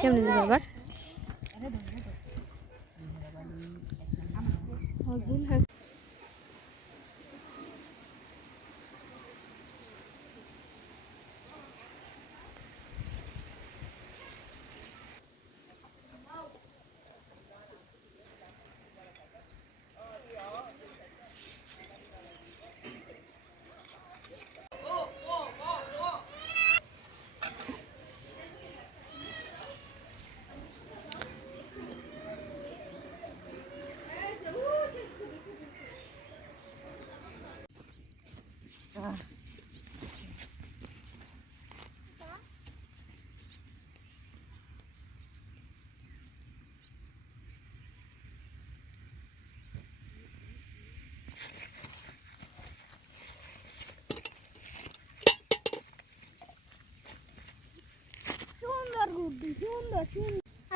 কেমনে দিবে আবার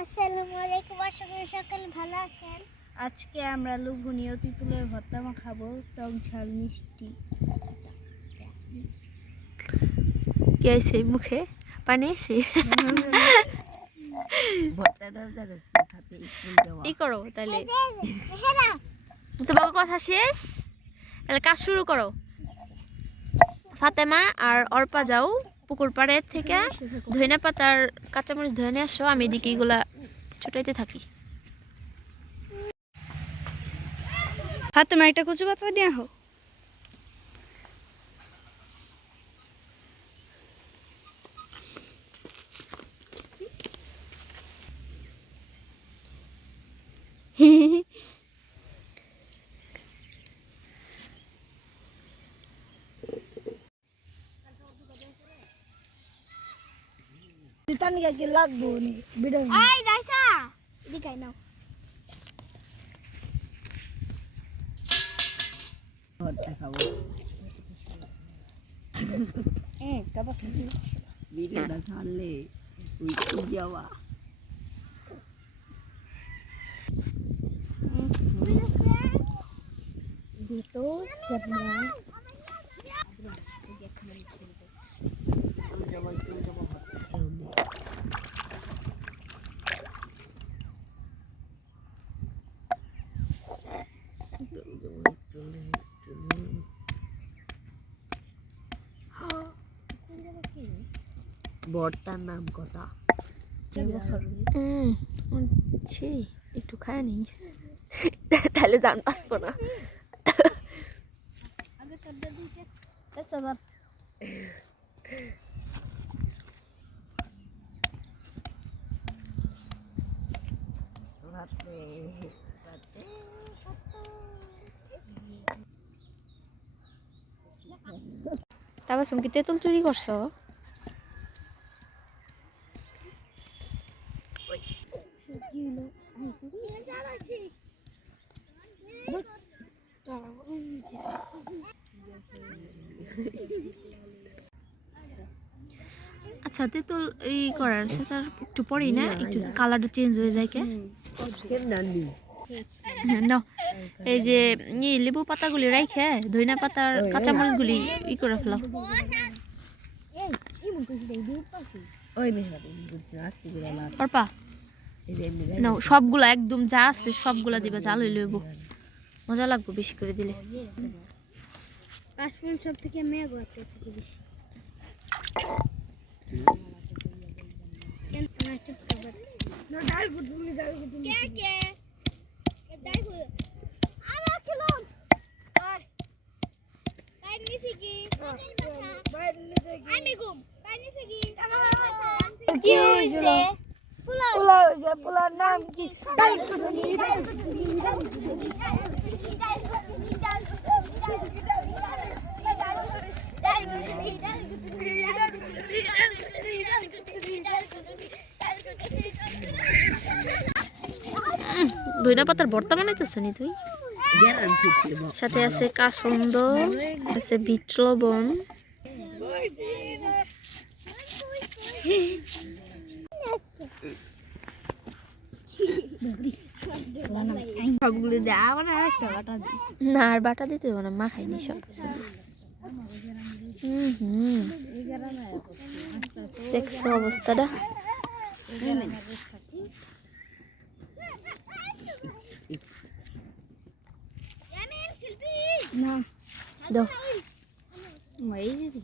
আসসালামু আলাইকুম, আশা করি সকলে ভালো আছেন। আজকে আমরা লোভনীয় তিতুলের ভর্তা মাখাবো, টক ঝাল মিষ্টি। কি আছে মুখে পানি আছে? ই করো তাহলে, তোমাকে কথা শেষ, তাহলে কাজ শুরু করো। ফাতেমা আর অর্পা যাও পুকুর পাড়ের থেকে ধইনা পাতার কাঁচামরিচ ধরে নিয়ে আসো, আমি এদিকে এগুলা ছোটাইতে থাকি। ফাতেমা একটা কচু পাতা নিয়ে আহো। কি লাগবো নি বিড়া এই রাইসা এদিকে আই নাও খাবো তারপর ভিডিওটা ছাড়লে তুই যাওয়া তো সেবনা বর্তার নাম কটা? একটু খায় নি তাহলে জান পাসবো না। তারপর তুমি কি তেঁতুল চুরি করছো? আচ্ছা তেঁতুল এই করার স্যার একটু পরেই না, একটু কালারটা চেঞ্জ হয়ে যায় কে? না এই যে লেবু পাতাগুলি রাইখে ধইনা পাতার কাঁচামরিচগুলি ই করে ফেলাও। অর্পা নাও সবগুলা একদম যা আছে সবগুলা দিবা, জাল হইলে হইব, মজা লাগবে বেশি করে দিলে। কাশ্মীর সব থেকে মেঘ থেকে বেশি কি হইছে? পোলার নাম কি? ধইনা পাতার ভর্তা বানাইতেছ নি তুই? সাথে আছে কাসন্দ, আছে বিট লবণ, না আর বাটা দিতে হবে না, মাখাইনি সব কিছু। দেখছো অবস্থাটা? না দাও মই দিছি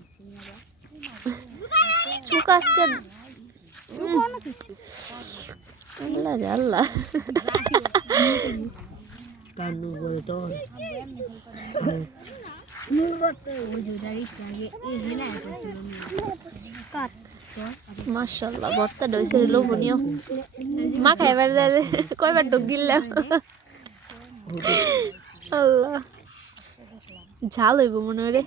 চুক আজকে আল্লাহ রে আল্লাহ কানু বলে তো নির্বতে ওই জোড়ারি লাগে এই হেনা আছে কাট মাশাআল্লাহ ভর্তা দইছে লোভনীয় মা খাইবার যায় কয়বার ডক গিললাম আল্লাহ ঝাল হইব মনে রে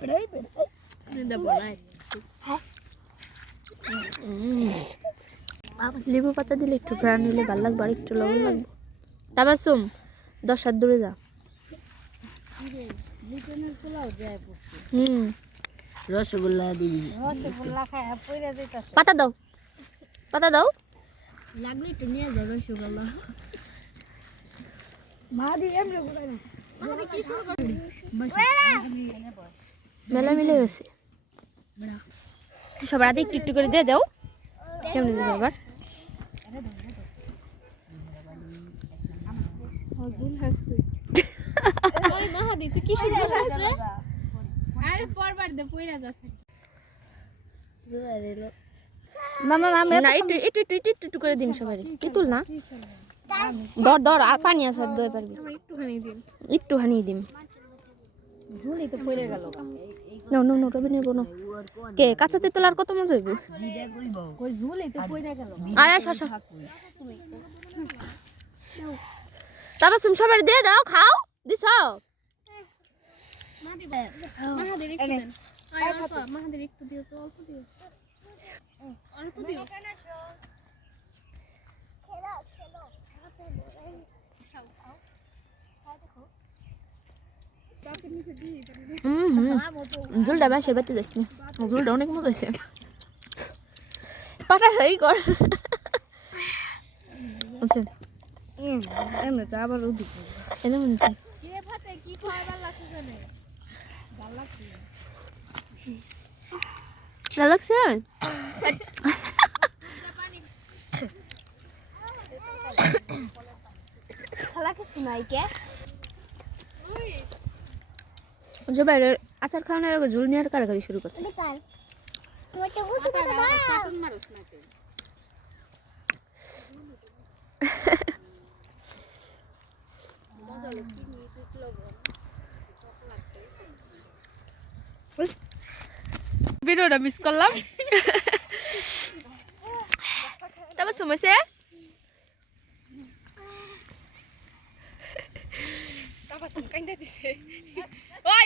লেবু পাতা দিলে একটু প্রাণ নিলে ভালো লাগবে আর একটু লবণ লাগবে তাবাসুম 10 হাত দূরে যা লিটনের পোলাও যায় রসগোল্লা দিবি রসগোল্লা খায় পয়রা যাইতাছে পাতা দাও লাগলে তো নিয়ে যাও রসগোল্লা মা দি এমরে গুলাই না মানে কি শুরু করবি মেলা মিলে গেছে সবার হাতে একটু একটু করে দিয়ে দাও কেমন দিবে আবার হজুল হাসতে ওই মাহাদি তুই কি শুরু করছিস আরে পরবার দে পয়রা যাচ্ছে না না না না একটু করে দিন সবাই তিতুল না দর আর পানি আছে দই পারবি একটুখানি দিন ঝুলি তো পয়রা গেল নো রবি নেব না কে কাঁচা তেঁতুল আর কত মজা হইব কই ঝুলি তো পয়রা গেল আয় আসা তারপর তুমি সবাই দিয়ে দাও খাও দিছ মাহাদের একটু দেন মাহাদের একটু দিও তো অল্প দিও অল্প দিও ঝুলটা বাসে বাতি যাস নি ঝুলটা অনেক মতো হয়েছে পাটা সারি কর এমনি তো আবার ওদিক এনে মনে কে ভাতে কি খাইবার লাগছে জানে ভালো লাগছে ভালো লাগছে খালা কিছু নাই কে যে বাইরে আচার খাওয়ানোর আগে ঝুল নিয়ে কারাকারি শুরু করছে কার তোমার তো গুছু করে দাও চাটুন মারুস না কে মজালে চিনি একটু লবণ ভিডিওটা মিস করলাম তারপর সমস্যা তারপর কাইন্দা দিছে ওই